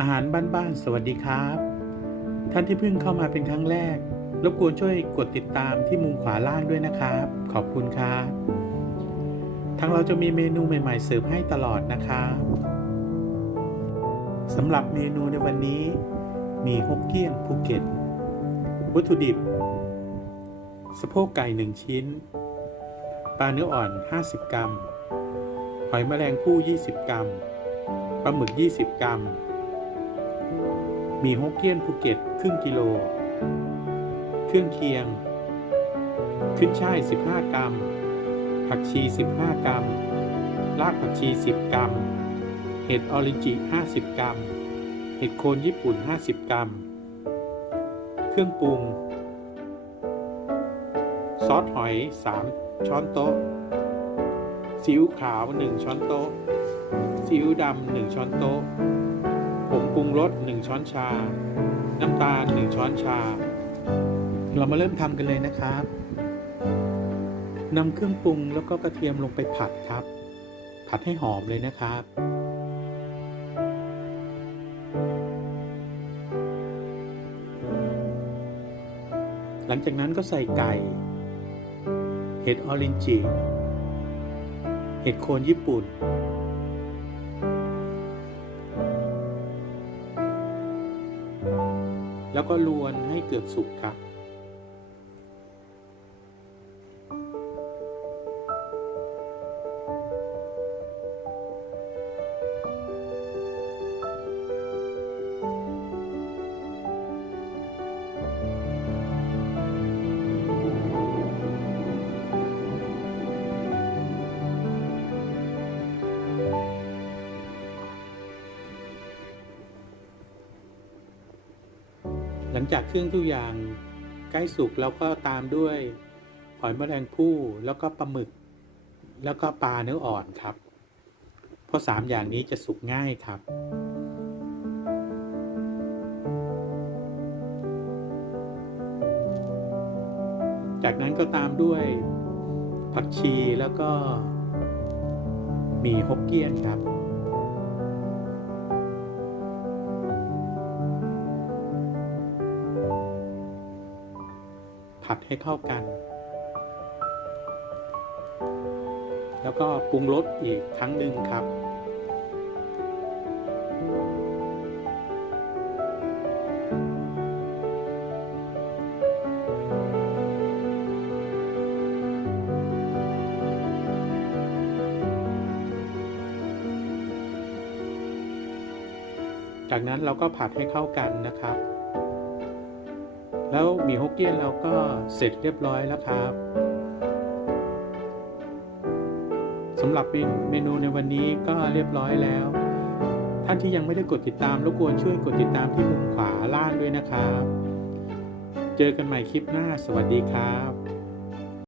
อาหารบ้านๆ สวัสดีครับ ท่านที่เพิ่งเข้ามาเป็นครั้งแรก รบกวนช่วยกดติดตามที่มุมขวาล่างด้วยนะครับ ขอบคุณครับทางเราจะมีเมนูใหม่ๆ เสิร์ฟให้ตลอดนะครับสำหรับเมนูในวันนี้ มีฮกเกี้ยงภูเก็ต วัตถุดิบ สะโพกไก่ 1 ชิ้น ปลาเนื้ออ่อน 50 กรัม หอยแมลงภู่ 20 กรัม ปลาหมึก 20 กรัม มีฮกเกี้ยนภูเก็ตครึ่งกิโล เครื่องเคียง ขึ้นช่าย 15 กรัม ผักชี 15 กรัม รากผักชี 10 กรัม เห็ดออริจิ 50 กรัม เห็ดโคนญี่ปุ่น 50 กรัม เครื่องปรุง ซอสหอย 3 ช้อนโต๊ะ ซีอิ๊วขาว 1 ช้อนโต๊ะ ซีอิ๊วดำ 1 ช้อนโต๊ะ ปรุงรส1ช้อนชา น้ำตาล 1 ช้อนชา เรามาเริ่มทำกันเลยนะครับนำเครื่องปรุงแล้วก็กระเทียมลงไปผัดครับ ผัดให้หอมเลยนะครับหลังจากนั้นก็ใส่ไก่ เห็ดออรินจิ เห็ดโคนญี่ปุ่น แล้วก็ลวนให้เกือบสุกครับ ลังจากเครื่องทุกอย่างใกล้สุกแล้วก็ตามด้วยหอยแมลงภู่แล้วก็ปลาหมึก แล้วก็ปลาเนื้ออ่อนครับ เพราะสามอย่างนี้จะสุกง่ายครับจากนั้นก็ตามด้วยผักชีแล้วก็หมี่ฮกเกี้ยนครับ ผัดให้เข้ากัน แล้วก็ปรุงรสอีกครั้งหนึ่งครับ จากนั้นเราก็ผัดให้เข้ากันนะครับ แล้วหมี่ฮกเกี้ยนเราก็เสร็จเรียบร้อยแล้วครับสำหรับเมนูในวันนี้ก็เรียบร้อยแล้ว ท่านที่ยังไม่ได้กดติดตามรบกวนช่วยกดติดตามที่มุมขวาล่างด้วยนะครับ เจอกันใหม่คลิปหน้า สวัสดีครับ